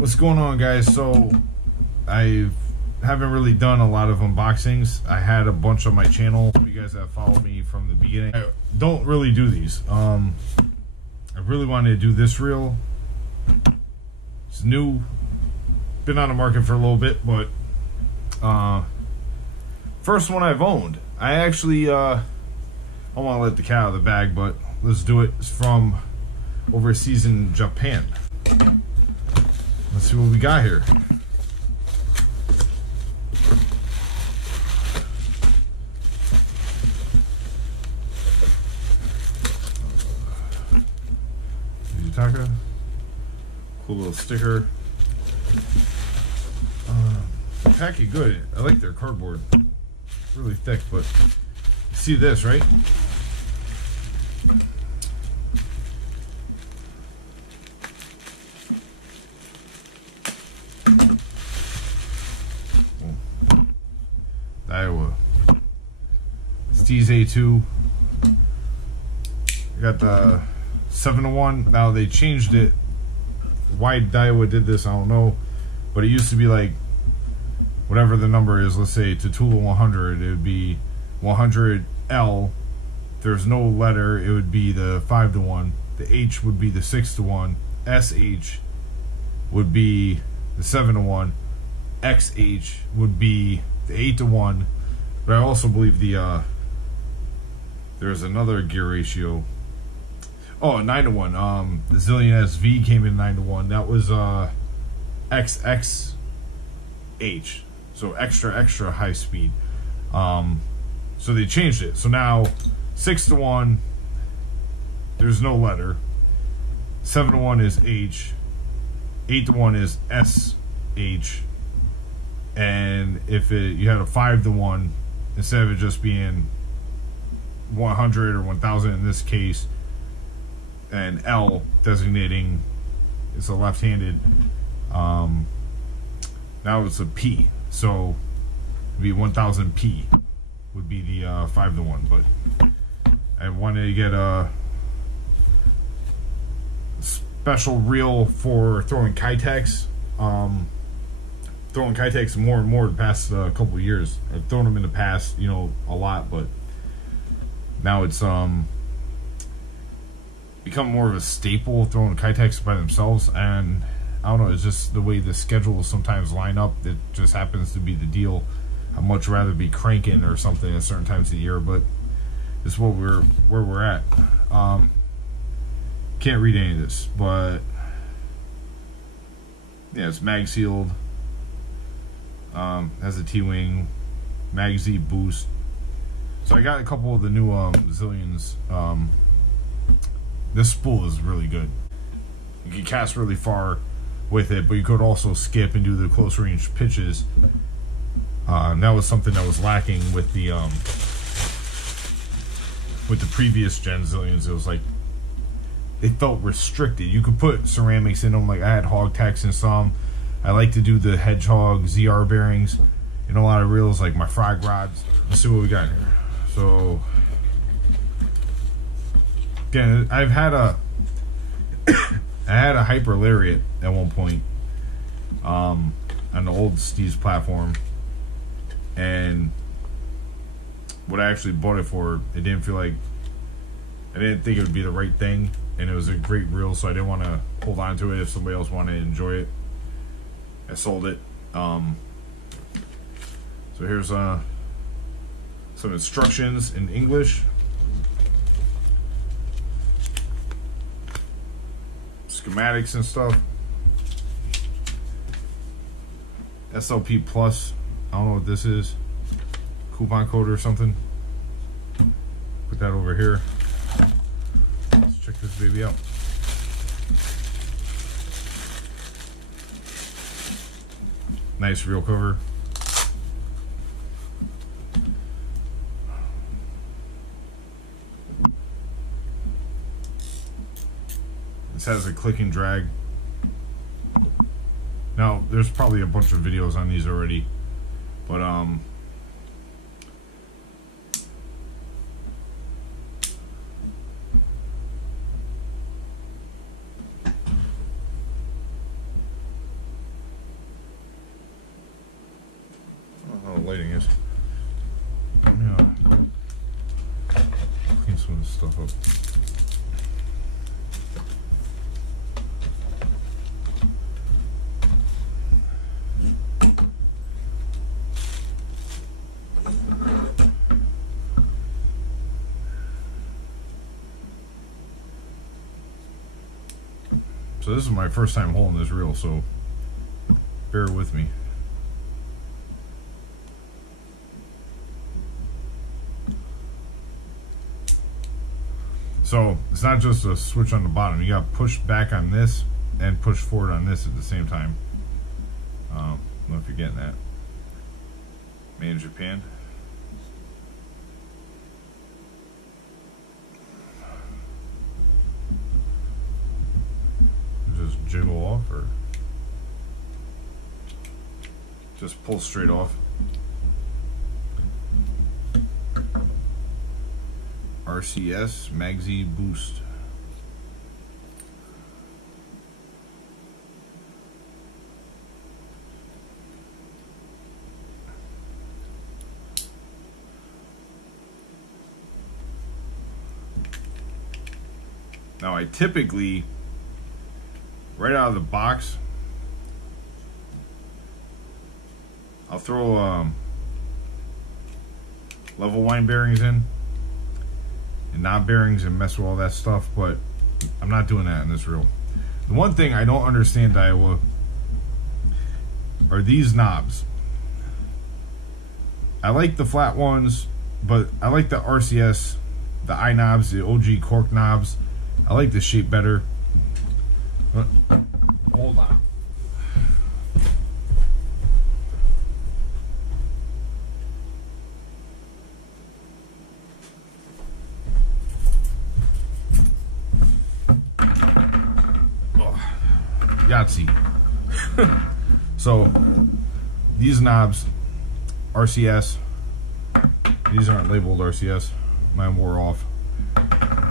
What's going on, guys? So I haven't really done a lot of unboxings. I had a bunch on my channel. You guys that followed me from the beginning, I don't really do these. I really wanted to do this reel. It's new, been on the market for a little bit, but first one I've owned. I actually I want to let the cat out of the bag, but let's do it. It's from overseas in Japan. Let's see what we got here. Yutaka. Cool little sticker. Packaged good. I like their cardboard. Really thick, but see this, right? Daiwa. Steez A2. I got the 7-to-1. Now they changed it. Why Daiwa did this, I don't know. But it used to be like, whatever the number is, let's say to Tula 100, it would be 100L. There's no letter, it would be the 5-to-1. The H would be the 6-to-1. SH would be the 7-to-1. XH would be the 8-to-1. But I also believe the there's another gear ratio. Oh, 9-to-1. The Zillion SV came in 9-to-1. That was XXH. So extra high speed. So they changed it. So now 6-to-1, there's no letter. 7-to-1 is H. 8-to-1 is SH. And if you had a 5-to-1, instead of it just being 100 or 1000 in this case, and L designating it's a left-handed, now it's a P. So it'd be 1000P would be the 5-to-1. But I wanted to get a special reel for throwing Kitex. Throwing Kitex more and more the past couple of years. I've thrown them in the past, you know, a lot, but now it's become more of a staple, throwing Kitex by themselves. And I don't know, it's just the way the schedules sometimes line up. It just happens to be the deal. I'd much rather be cranking or something at certain times of the year, but this is what where we're at. Can't read any of this, but yeah, it's mag sealed. Has a T-wing, magazine boost. So I got a couple of the new Zillions. This spool is really good. You can cast really far with it, but you could also skip and do the close range pitches. And that was something that was lacking with the previous gen Zillions. It was like they felt restricted. You could put ceramics in them, like I had hog tacks in some. I like to do the Hedgehog ZR bearings in a lot of reels, like my frog rods. Let's see what we got here. So again, I had a Hyper Lariat at one point on the old Steez platform, and what I actually bought it for, it didn't feel like, I didn't think it would be the right thing, and it was a great reel, so I didn't want to hold on to it if somebody else wanted to enjoy it. I sold it. So here's some instructions in English. Schematics and stuff. SLP Plus. I don't know what this is. Coupon code or something. Put that over here. Let's check this baby out. Nice reel cover. This has a click and drag. Now, there's probably a bunch of videos on these already, but the lighting is. Yeah. Clean some of this stuff up. So this is my first time holding this reel, so bear with me. So it's not just a switch on the bottom. You got to push back on this and push forward on this at the same time. I don't know if you're getting that. Made in Japan. Just jiggle off, or just pull straight off. RCS Magzi Boost. Now I typically, right out of the box, I'll throw level line bearings in and knob bearings and mess with all that stuff, but I'm not doing that in this reel. The one thing I don't understand, Daiwa, are these knobs. I like the flat ones, but I like the RCS, the I knobs, the OG cork knobs. I like the shape better. Hold on. Yahtzee. So these knobs, RCS, these aren't labeled RCS. Mine wore off.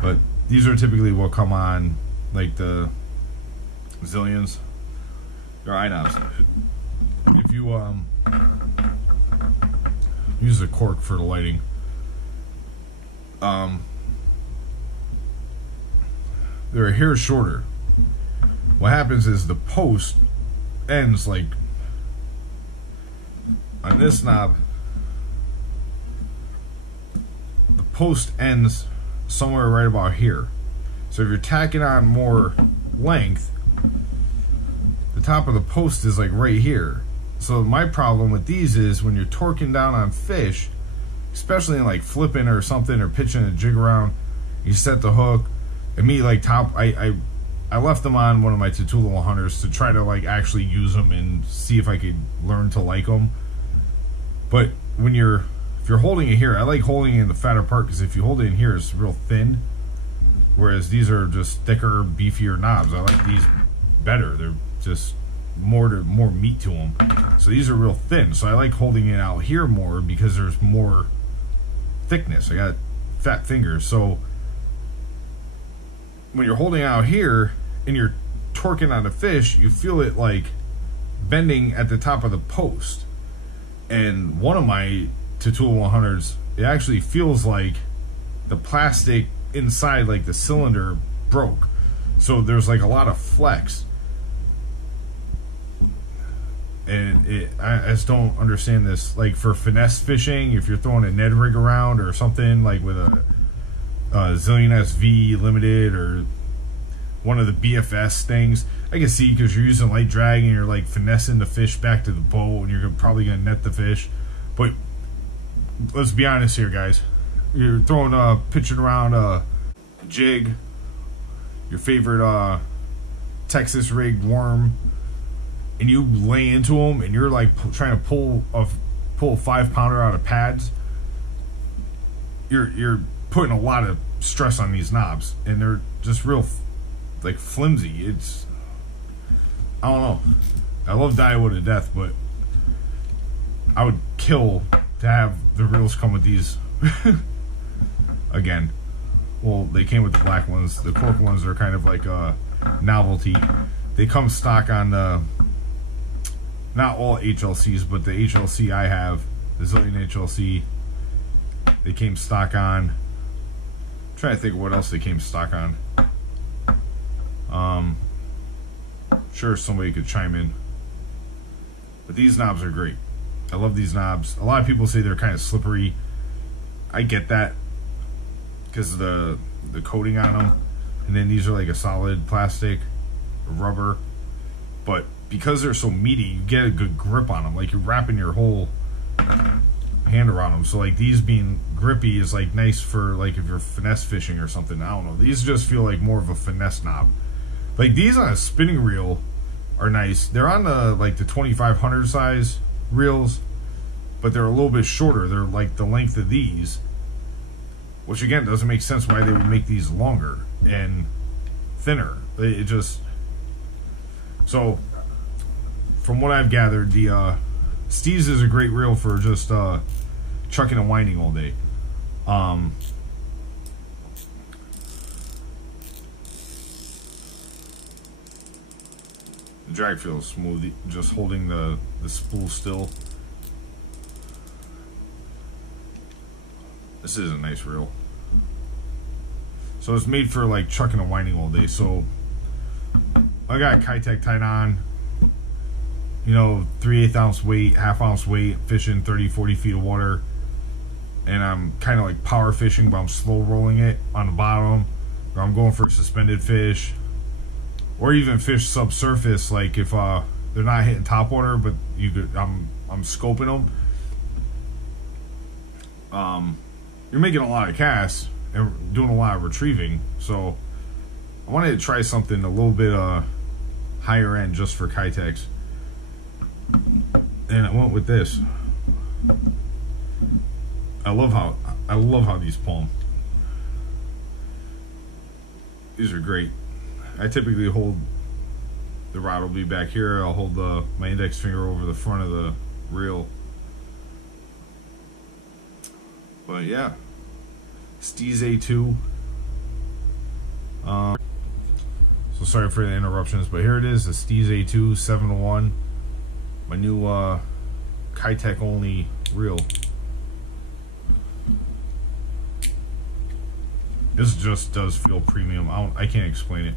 But these are typically what come on like the Zillions. They're eye knobs. If you use a cork for the lighting, they're a hair shorter. What happens is the post ends like on this knob. The post ends somewhere right about here. So if you're tacking on more length, the top of the post is like right here. So my problem with these is when you're torquing down on fish, especially in like flipping or something or pitching a jig around, you set the hook. And me like I left them on one of my Tatula 100s to try to like actually use them and see if I could learn to like them. But when if you're holding it here, I like holding it in the fatter part, because if you hold it in here, it's real thin. Whereas these are just thicker, beefier knobs. I like these better. They're just more meat to them. So these are real thin. So I like holding it out here more because there's more thickness. I got fat fingers. So when you're holding out here and you're torquing on a fish, you feel it like bending at the top of the post. And one of my Tatula 100s, it actually feels like the plastic inside, like the cylinder, broke. So there's like a lot of flex. And I just don't understand this. Like for finesse fishing, if you're throwing a Ned rig around or something, like with a Zillion SV Limited or one of the BFS things, I can see, because you're using light drag and you're like finessing the fish back to the boat and you're probably going to net the fish. But let's be honest here, guys. You're throwing pitching around a jig, your favorite Texas rigged worm, and you lay into them and you're like trying to pull a 5-pounder out of pads. You're putting a lot of stress on these knobs, and they're just real like flimsy. It's, I don't know. I love Daiwa to death, but I would kill to have the reels come with these again. Well, they came with the black ones. The cork ones are kind of like a novelty. They come stock on the, not all HLCs, but the HLC I have the Zillion HLC. They came stock on. I'm trying to think of what else they came stock on. Sure, somebody could chime in. But these knobs are great. I love these knobs. A lot of people say they're kind of slippery. I get that because of the coating on them. And then these are like a solid plastic, rubber. But because they're so meaty, you get a good grip on them. Like you're wrapping your whole hand around them. So like these being grippy is like nice for like if you're finesse fishing or something. I don't know. These just feel like more of a finesse knob. Like these on a spinning reel are nice. They're on the like the 2500 size reels, but they're a little bit shorter. They're like the length of these, which again doesn't make sense why they would make these longer and thinner. It just, so from what I've gathered, the Steez is a great reel for just chucking and winding all day. The drag feels smooth, just holding the spool still. This is a nice reel. So it's made for like chucking and winding all day. So I got Kitech tied on, you know, 3/8 ounce weight, half ounce weight, fishing 30-40 feet of water. And I'm kind of like power fishing, but I'm slow rolling it on the bottom. Or I'm going for suspended fish. Or even fish subsurface, like if they're not hitting top water, but you could, I'm scoping them. You're making a lot of casts and doing a lot of retrieving, so I wanted to try something a little bit higher end just for Kitechs, and I went with this. I love how these palm. These are great. I typically hold, the rod will be back here. I'll hold my index finger over the front of the reel. But yeah, Steez A2. So sorry for the interruptions, but here it is, the Steez A2 7-1, my new Kitech only reel. This just does feel premium. I can't explain it.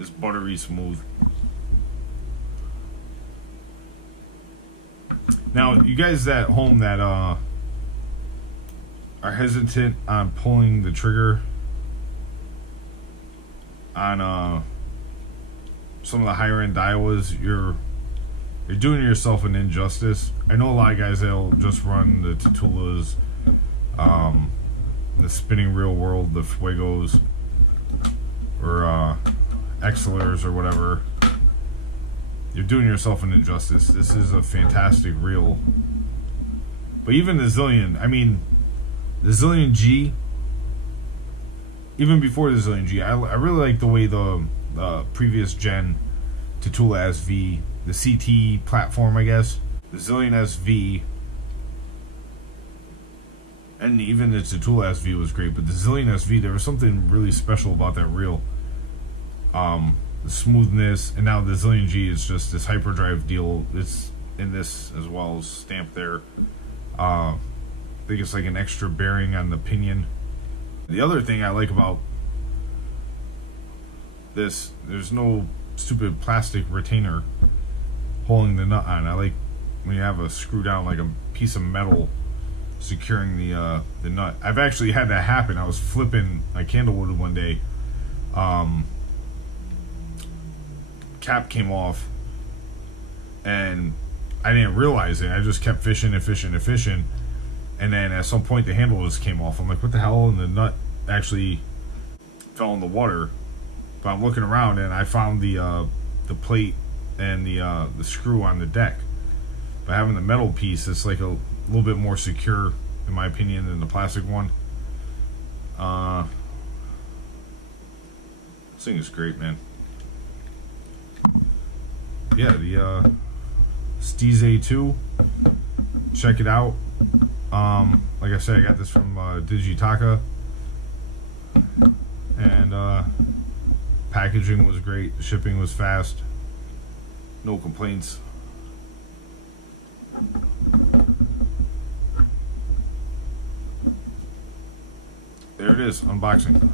It's buttery smooth. Now, you guys at home that are hesitant on pulling the trigger on some of the higher end Daiwas, you're doing yourself an injustice. I know a lot of guys that'll just run the Tatulas, the spinning reel world, the Fuegos, or Excelers or whatever. You're doing yourself an injustice. This is a fantastic reel. But even the Zillion, I mean, the Zillion G, even before the Zillion G, I really like the way the previous gen Tatula SV, the CT platform, I guess, the Zillion SV, and even the Tatula SV was great, but the Zillion SV, there was something really special about that reel. The smoothness, and now the Zillion G is just this hyperdrive deal. It's in this as well, as stamped there. I think it's like an extra bearing on the pinion. The other thing I like about this, there's no stupid plastic retainer holding the nut on. I like when you have a screw down, like a piece of metal securing the nut. I've actually had that happen. I was flipping my candlewood one day. Cap came off and I didn't realize it. I just kept fishing and fishing and fishing, and then at some point the handle just came off. I'm like, what the hell? And the nut actually fell in the water. But I'm looking around and I found the plate and the screw on the deck. By having the metal piece, it's like a little bit more secure, in my opinion, than the plastic one. This thing is great, man. Yeah, the Steez A2, check it out. Like I said, I got this from Digitaka, and packaging was great, the shipping was fast, no complaints. There it is, unboxing.